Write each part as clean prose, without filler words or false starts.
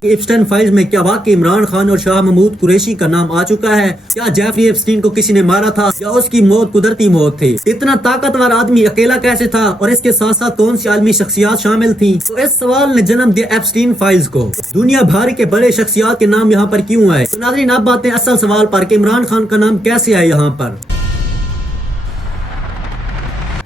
کہ Epstein files میں کیا واقعی عمران خان اور شاہ محمود قریشی کا نام آ چکا ہے؟ کیا جیفری ایپسٹین کو کسی نے مارا تھا یا اس کی موت قدرتی موت تھی؟ اتنا طاقتور آدمی اکیلا کیسے تھا اور اس کے ساتھ ساتھ کون سی عالمی شخصیات شامل تھیں؟ تو اس سوال نے جنم دیا ایپسٹین فائلز کو۔ دنیا بھر کے بڑے شخصیات کے نام یہاں پر کیوں آئے؟ تو ناظرین اب باتیں اصل سوال پر کہ عمران خان کا نام کیسے آیا یہاں پر۔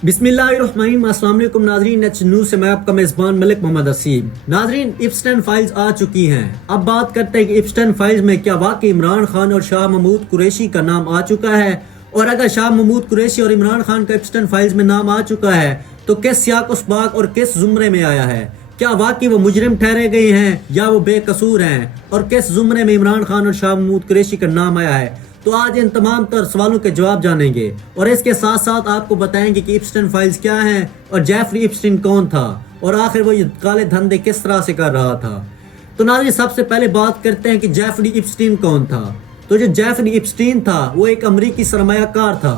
بسم اللہ الرحمن الرحیم، السلام علیکم ناظرین، ایچ نیوز سے میں آپ کا میزبان ملک محمد اسیم۔ ناظرین ایپسٹین فائلز آ چکی ہیں، اب بات کرتے ہیں کہ ایپسٹین فائلز میں کیا واقعی عمران خان اور شاہ محمود قریشی کا نام آ چکا ہے؟ اور اگر شاہ محمود قریشی اور عمران خان کا ایپسٹین فائلز میں نام آ چکا ہے تو کس سیاق و سباق اور کس زمرے میں آیا ہے؟ کیا واقعی وہ مجرم ٹھہرے گئے ہیں یا وہ بے قصور ہیں؟ اور کس زمرے میں عمران خان اور شاہ محمود قریشی کا نام آیا ہے؟ تو آج ان تمام تر سوالوں کے جواب جانیں گے اور اس کے ساتھ ساتھ آپ کو بتائیں گے کہ ایپسٹین فائلز کیا ہیں اور جیفری ایپسٹین کون تھا اور آخر وہ یہ کالے دھندے کس طرح سے کر رہا تھا۔ تو ناظرین سب سے پہلے بات کرتے ہیں کہ جیفری ایپسٹین کون تھا۔ تو جو جیفری ایپسٹین تھا وہ ایک امریکی سرمایہ کار تھا۔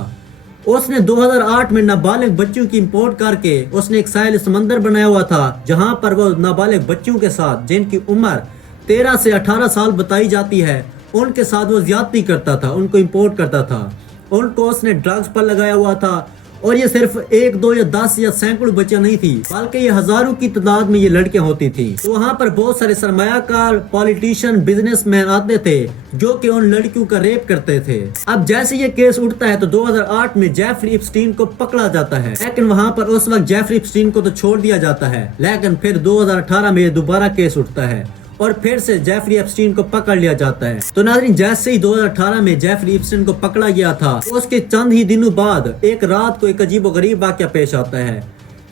اس نے 2008 میں نابالغ بچوں کی امپورٹ کر کے اس نے ایک ساحل سمندر بنایا ہوا تھا جہاں پر وہ نابالغ بچوں کے ساتھ جن کی عمر 13 سے 18 سال بتائی جاتی ہے ان کے ساتھ وہ زیادتی کرتا تھا، ان کو امپورٹ کرتا تھا، ان کو اس نے ڈرگز پر لگایا ہوا تھا۔ اور یہ صرف 1 2 یا 10 یا سینکڑوں بچیاں نہیں تھی بلکہ یہ ہزاروں کی تعداد میں یہ لڑکیاں ہوتی تھی۔ تو وہاں پر بہت سارے سرمایہ کار، پولیٹیشین، بزنس مین آتے تھے جو کہ ان لڑکیوں کا ریپ کرتے تھے۔ اب جیسے یہ کیس اٹھتا ہے تو 2008 میں جیفری ایپسٹین کو پکڑا جاتا ہے، لیکن وہاں پر اس وقت جیفری ایپسٹین کو تو چھوڑ دیا جاتا ہے، لیکن پھر 2018 میں یہ دوبارہ کیس اٹھتا ہے اور پھر سے جیفری ایپسٹین کو پکڑ لیا جاتا ہے۔ تو ناظرین جیسے ہی 2018 میں جیفری ایپسٹین کو پکڑا گیا تھا اس کے چند ہی دنوں بعد ایک رات کو ایک عجیب و غریب واقعہ پیش آتا ہے۔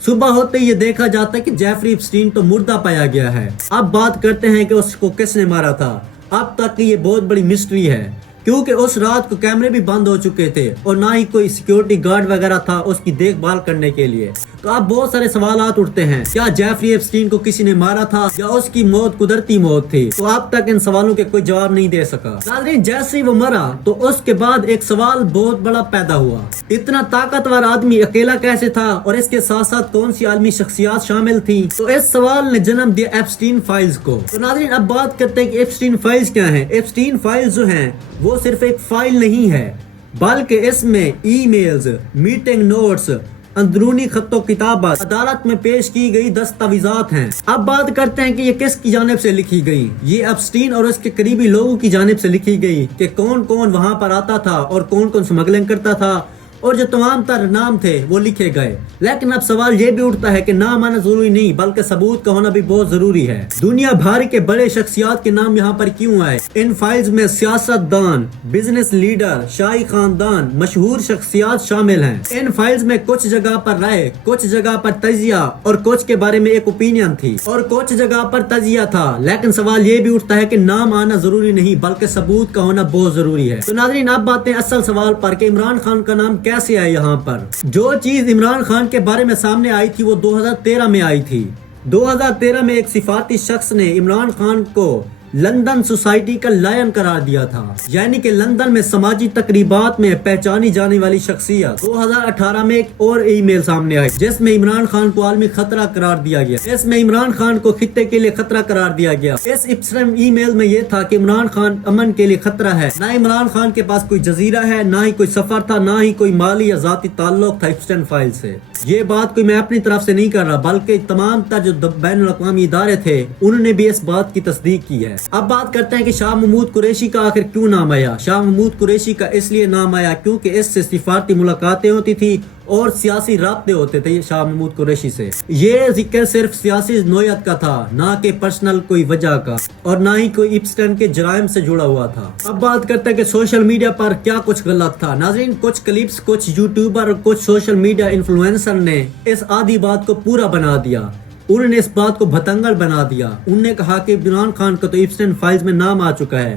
صبح ہوتے ہی یہ دیکھا جاتا ہے کہ جیفری ایپسٹین تو مردہ پایا گیا ہے۔ اب بات کرتے ہیں کہ اس کو کس نے مارا تھا۔ اب تک کی یہ بہت بڑی مسٹری ہے کیونکہ اس رات کو کیمرے بھی بند ہو چکے تھے اور نہ ہی کوئی سیکیورٹی گارڈ وغیرہ تھا اس کی دیکھ بھال کرنے کے لیے۔ تو اب بہت سارے سوالات اٹھتے ہیں، کیا جیفری ایپسٹین کو کسی نے مارا تھا یا اس کی موت قدرتی موت تھی؟ تو اب تک ان سوالوں کے کوئی جواب نہیں دے سکا۔ ناظرین جیسے ہی وہ مرا تو اس کے بعد ایک سوال بہت بڑا پیدا ہوا، اتنا طاقتور آدمی اکیلا کیسے تھا اور اس کے ساتھ ساتھ کون سی عالمی شخصیات شامل تھیں؟ تو اس سوال نے جنم دیا ایپسٹین فائلز کو۔ تو ناظرین اب بات کرتے ہیں کہ ایپسٹین فائلز کیا ہیں۔ ایپسٹین فائلز جو ہیں وہ صرف ایک فائل نہیں ہے بلکہ اس میں ای میلز، میٹنگ نوٹس، اندرونی خط و کتابت، عدالت میں پیش کی گئی دستاویزات ہیں۔ اب بات کرتے ہیں کہ یہ کس کی جانب سے لکھی گئی۔ یہ ایپسٹین اور اس کے قریبی لوگوں کی جانب سے لکھی گئی کہ کون کون وہاں پر آتا تھا اور کون کون سمگلنگ کرتا تھا، اور جو تمام تر نام تھے وہ لکھے گئے۔ لیکن اب سوال یہ بھی اٹھتا ہے کہ نام آنا ضروری نہیں بلکہ ثبوت کا ہونا بھی بہت ضروری ہے۔ دنیا بھر کے بڑے شخصیات کے نام یہاں پر کیوں آئے؟ ان فائلز میں سیاست دان، بزنس لیڈر، شاہی خاندان، مشہور شخصیات شامل ہیں۔ ان فائلز میں کچھ جگہ پر رائے، کچھ جگہ پر تجزیہ اور کچھ کے بارے میں ایک اوپینین تھی اور کچھ جگہ پر تجزیہ تھا۔ لیکن سوال یہ بھی اٹھتا ہے کہ نام آنا ضروری نہیں بلکہ ثبوت کا ہونا بہت ضروری ہے۔ تو ناظرین اب باتیں اصل سوال پر کہ عمران خان کا نام کیسے آئے یہاں پر۔ جو چیز عمران خان کے بارے میں سامنے آئی تھی وہ 2013 میں آئی تھی۔ 2013 میں ایک سفارتی شخص نے عمران خان کو لندن سوسائٹی کا لائن قرار دیا تھا، یعنی کہ لندن میں سماجی تقریبات میں پہچانی جانے والی شخصیت۔ 2018 میں ایک اور ای میل سامنے آئی جس میں عمران خان کو عالمی خطرہ قرار دیا گیا۔ اس میں عمران خان کو خطے کے لیے خطرہ قرار دیا گیا۔ اس ایپسٹین ای میل میں یہ تھا کہ عمران خان امن کے لیے خطرہ ہے، نہ عمران خان کے پاس کوئی جزیرہ ہے، نہ ہی کوئی سفر تھا، نہ ہی کوئی مالی یا ذاتی تعلق تھا ایپسٹین فائل سے۔ یہ بات کوئی میں اپنی طرف سے نہیں کر رہا بلکہ تمام تر جو بین الاقوامی ادارے تھے انہوں نے بھی اس بات کی تصدیق کی ہے۔ اب بات کرتے ہیں کہ شاہ محمود قریشی کا آخر کیوں نام آیا۔ شاہ محمود قریشی کا اس لیے نام آیا کیونکہ اس سے سفارتی ملاقاتیں ہوتی تھی اور سیاسی رابطے ہوتے تھے شاہ محمود قریشی سے۔ یہ ذکر صرف سیاسی نوعیت کا تھا، نہ کہ پرسنل کوئی وجہ کا، اور نہ ہی کوئی ایپسٹین کے جرائم سے جڑا ہوا تھا۔ اب بات کرتے ہیں کہ سوشل میڈیا پر کیا کچھ غلط تھا۔ ناظرین کچھ کلپس، کچھ یوٹیوبر اور کچھ سوشل میڈیا انفلوئنسر نے اس آدھی بات کو پورا بنا دیا۔ انہوں نے اس بات کو بھتنگل بنا دیا۔ انہوں نے کہا کہ عمران خان کا تو ایپسٹین فائلز میں نام آ چکا ہے،